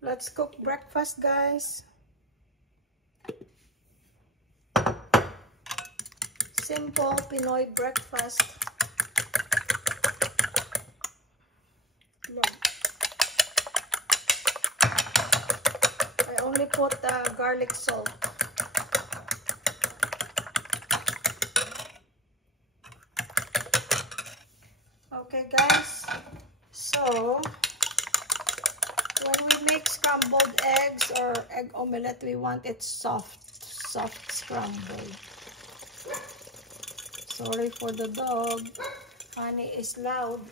Let's cook breakfast, guys. Simple Pinoy breakfast. Look. I only put garlic salt. Okay, guys. So, when we make scrambled eggs or egg omelette, we want it soft scrambled. Sorry for the dog. Honey is loud.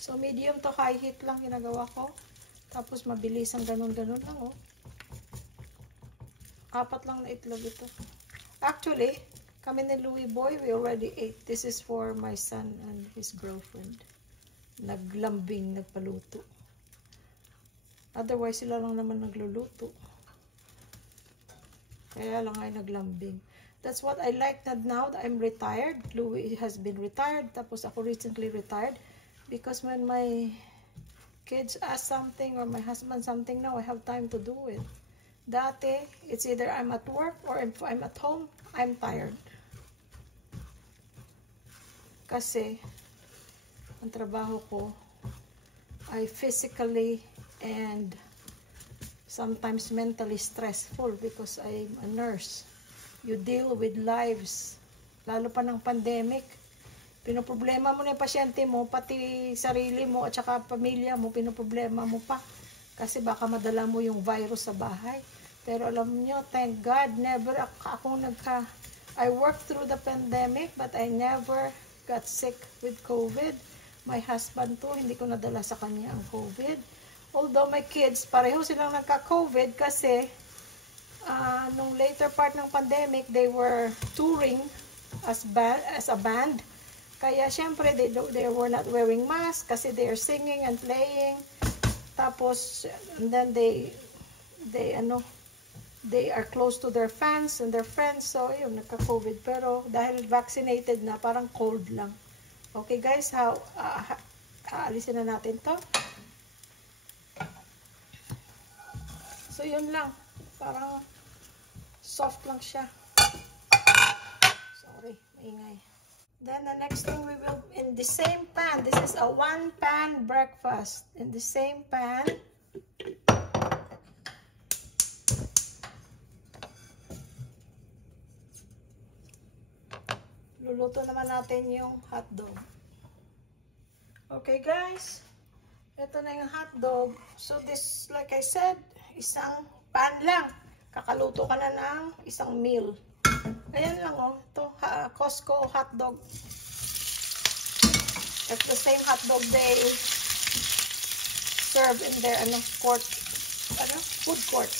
So, medium to high heat lang ginagawa ko. Tapos, mabilis ang ganun-ganun lang, oh. 4 lang na itlog ito. Actually, kami ni Louie Boy, we already ate. This is for my son and his girlfriend. Naglambing, nagpaluto. Otherwise, sila lang naman nagluluto. Kaya lang ay naglambing. That's what I like that now that I'm retired. Louie has been retired. Tapos ako recently retired. Because when my kids ask something or my husband something now, I have time to do it. Dati, it's either I'm at work or if I'm at home, I'm tired. Kasi, ang trabaho ko ay physically and sometimes mentally stressful because I'm a nurse. You deal with lives. Lalo pa ng pandemic. Pinoproblema mo na yung pasyente mo, pati sarili mo at saka pamilya mo, pinoproblema mo pa. Kasi baka madala mo yung virus sa bahay. Pero alam nyo, thank God, never ako I worked through the pandemic, but I never got sick with COVID. My husband too, hindi ko nadala sa kanya ang COVID. Although my kids, pareho silang nagka-COVID kasi nung later part ng pandemic, they were touring as a band. Kaya syempre, they were not wearing masks kasi they are singing and playing. Tapos, and then they are close to their fans and their friends. So, yun, nagka-COVID. Pero, dahil vaccinated na, parang cold lang. Okay, guys, aalisin na natin to. So, yun lang. Parang soft lang siya. Sorry, maingay. Then, the next thing we will, in the same pan, this is a 1-pan breakfast. In the same pan, luluto naman natin yung hotdog. Okay, guys. Ito na yung hotdog. So, this, like I said, isang pan lang. Kakaluto ka na ng isang meal. Ayan lang, oh. Ito, Costco hotdog. It's the same hotdog they serve in their, food court.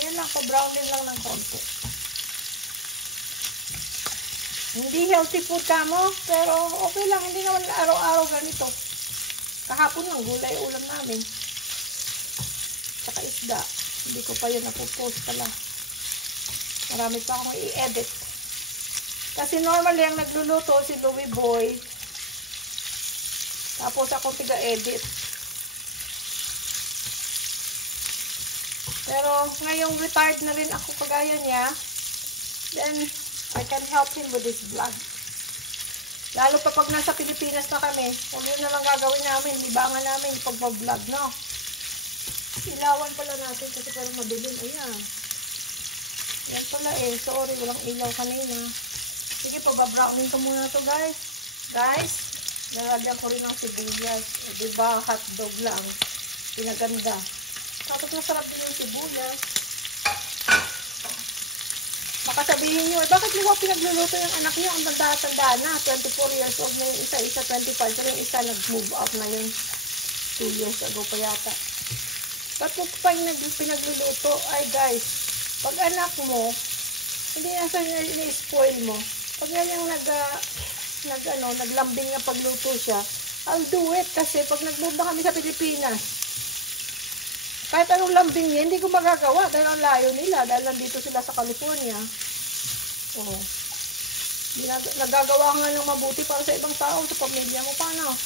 Ayan lang, pa-brownin lang ng konti. Hindi healthy food ka mo, pero okay lang. Hindi naman araw-araw ganito. Kahapon lang, gulay ulam namin. Tsaka isda. Hindi ko pa yun napopost pala. Marami pa akong i-edit. Kasi normally, ang nagluluto si Louie Boy. Tapos ako tiga-edit. Pero ngayong retired na rin ako kagaya niya, then I can help him with this vlog. Lalo pa pag nasa Pilipinas na kami, kung yun na lang gagawin namin, libangan namin yung pagpa-vlog, no? Ilawan pala natin kasi parang madilim. Ayan. Yan pala eh. Sorry, walang ilaw kanina. Sige, pababrawin ko muna to, guys. Guys, nalagyan ko rin ng sibuyas. O, diba, hotdog lang. Pinaganda. Tapos masarap din yung sibuyas. Baka sabihin nyo, bakit nyo pinagluluto yung anak nyo? Ang tanda-tanda na. 24 years old na yung isa 25. Pero yung isa nag-move up na yun. 2 years ago pa yata. Ba't mo pa pinagluluto? Ay guys, pag anak mo, hindi na sa spoil mo. Pag nga yung naglambing na pagluto siya, I'll do it kasi pag nag-move na kami sa Pilipinas, kahit anong lambing niya, hindi ko magagawa dahil ang layo nila, dahil nandito sila sa California. Oh. Nagagawa nga ng mabuti para sa ibang tao, sa pamilya mo, paano?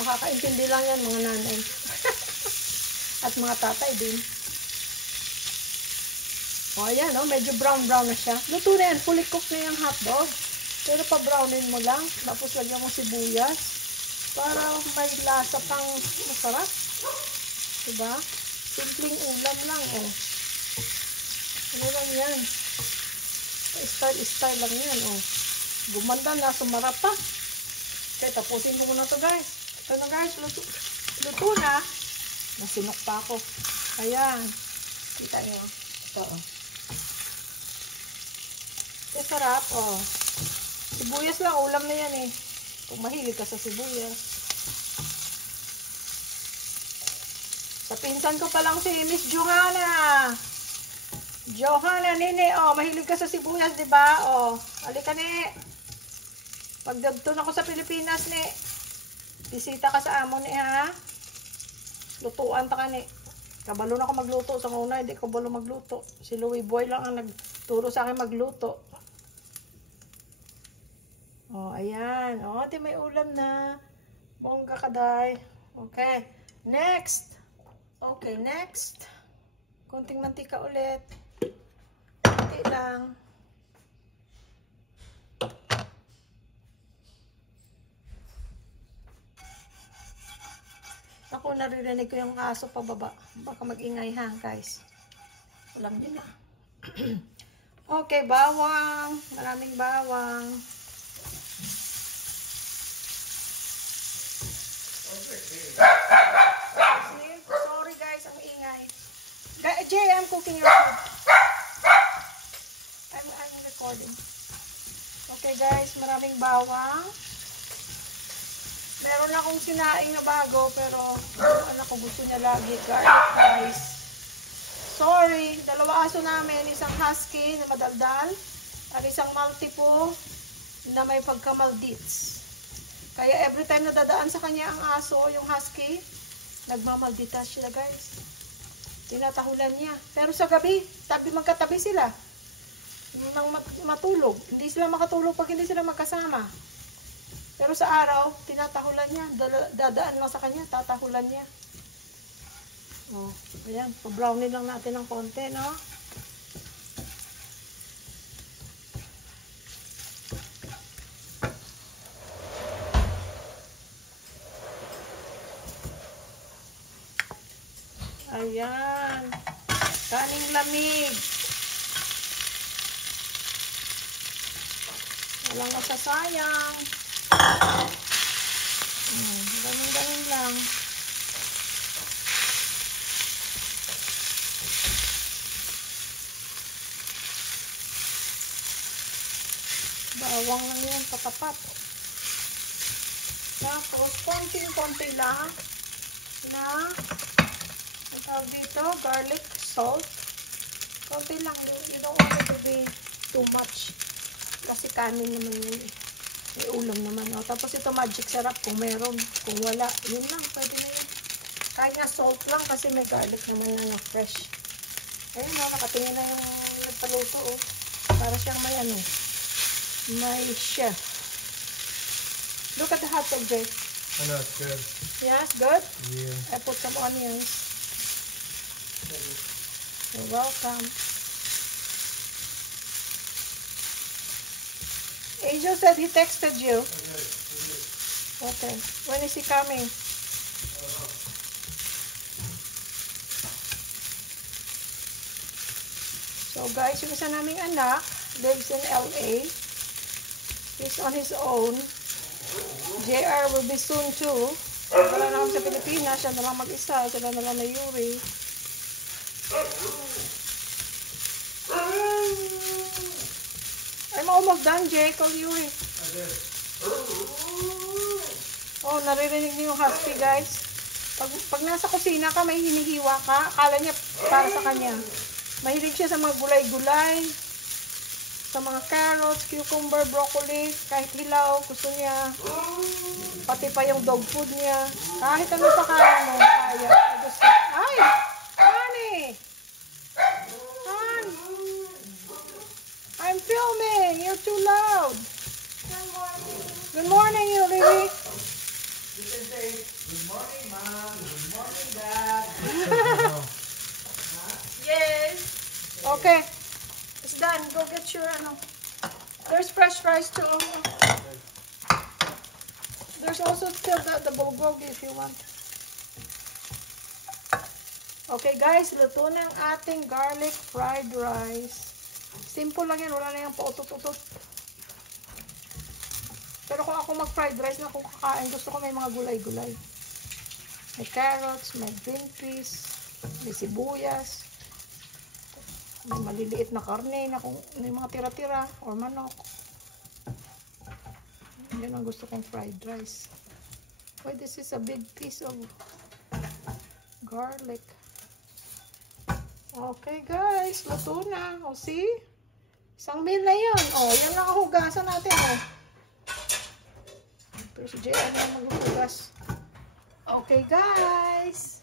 Makakaintindi lang yan mga nanay. At mga tatay din. O, ayan, oh, medyo brown-brown na siya. Luto na yan. Fully cooked na yung hotdog. Pero pa-brownin mo lang. Tapos lagyan mo sibuyas. Para may lasa pang masarap. Diba? Simpleng ulam lang, oh. Ano lang yan? Style lang yan, oh. Gumanda na, sumarap pa. Okay, tapusin ko muna to, guys. Ito na, guys. Luto na. Nasinok pa ako. Ayan. Kita nyo. Ito, oh. Sarap, oh. Sibuyas lang, ulam na yan eh. Kung mahilig ka sa sibuyas. Sa pinsan ko pa lang si Miss Johanna. Johanna, nene, oh, mahilig ka sa sibuyas, di ba? Oh, halika ni. Pag dagton ako sa Pilipinas, ni. Bisita ka sa amo ni, ha? Lutuan ta ka ni. Kabalo na ako magluto. Sa una, hindi ko balo magluto. Si Louie Boy lang ang nagturo sa akin magluto. Oh, ayan. Oh, di may ulam na. Bongga ka, day. Okay. Next. Okay, next. Konting mantika ulit. Konti lang. Ako, naririnig ko yung aso pababa. Baka mag-ingay ha, guys. Walang din na. Okay, bawang. Maraming bawang. Sorry guys, ang ingay. Jay, I'm cooking your food. I'm recording. Okay guys, maraming bawang. Meron akong sinaing na bago, pero anak ko gusto niya lagi garlic rice. Sorry, dalawa aso namin, isang husky na madaldal at isang maltipo na may pagka-Maldives. Kaya every time na dadaan sa kanya ang aso, yung husky, nagmamaldita siya guys. Tinatahulan niya. Pero sa gabi, magkatabi sila. Nang matulog. Hindi sila makatulog pag hindi sila magkasama. Pero sa araw, tinatahulan niya. Dadaan lang sa kanya, tatahulan niya. Oh, ayan. Pa-brownie lang natin ng konti, no? Ayan. Kaning lamig. Walang masasayang. Ganun lang. Bawang lang yan, patapat. Tapos, konting-konti lang na tawag dito, garlic, salt. Konti lang. You don't want it to be too much. Kasi kanin naman yun eh. May ulam naman. O, tapos ito magic sarap kung meron. Kung wala, yun lang. Pwede na yun. Kahit nga salt lang kasi may garlic naman na fresh. Ayun o, nakatingin na yung nagpaluto o. Para siyang may ano. May chef. Look at the hot dog, Jay. I know, it's good. Yeah, it's good? Yeah. I put some onions. You're welcome. Angel said he texted you. Okay. When is he coming? So guys, yung isa naming anak lives in LA. He's on his own. JR will be soon too. Wala na kami sa Pilipinas. Siya na lang mag-isa. Sila na lang na Yuri. I'm almost done, Jay. Call Yuri. Oh, naririnig niyo yung husky, guys. Pag nasa kusina ka, may hinihiwa ka. Akala niya para sa kanya. Mahilig siya sa mga gulay-gulay. Sa mga carrots, cucumber, broccoli. Kahit hilaw, gusto niya. Pati pa yung dog food niya. Kahit ano pa kaya mo, kaya. Ay! Honey! Hon! I'm filming! You're too loud! Good morning, you Lily! You can say your ano. There's fresh rice too. There's also still the bulgogi if you want. Okay guys, luto ng ating garlic fried rice. Simple lang yan, wala na yung pautot-utot. Pero kung ako mag-fried rice na kung kakain, gusto ko may mga gulay-gulay. May carrots, may green peas, may sibuyas, may maliliit na karne na kung may mga tira-tira or manok. Yan ang gusto kong fried rice. Why, this is a big piece of garlic. Okay guys, luto na. O see? 1 meal na yun. O, yan lang ang hugasan natin. O. Pero si Jay, ano yung maghugas? Okay guys.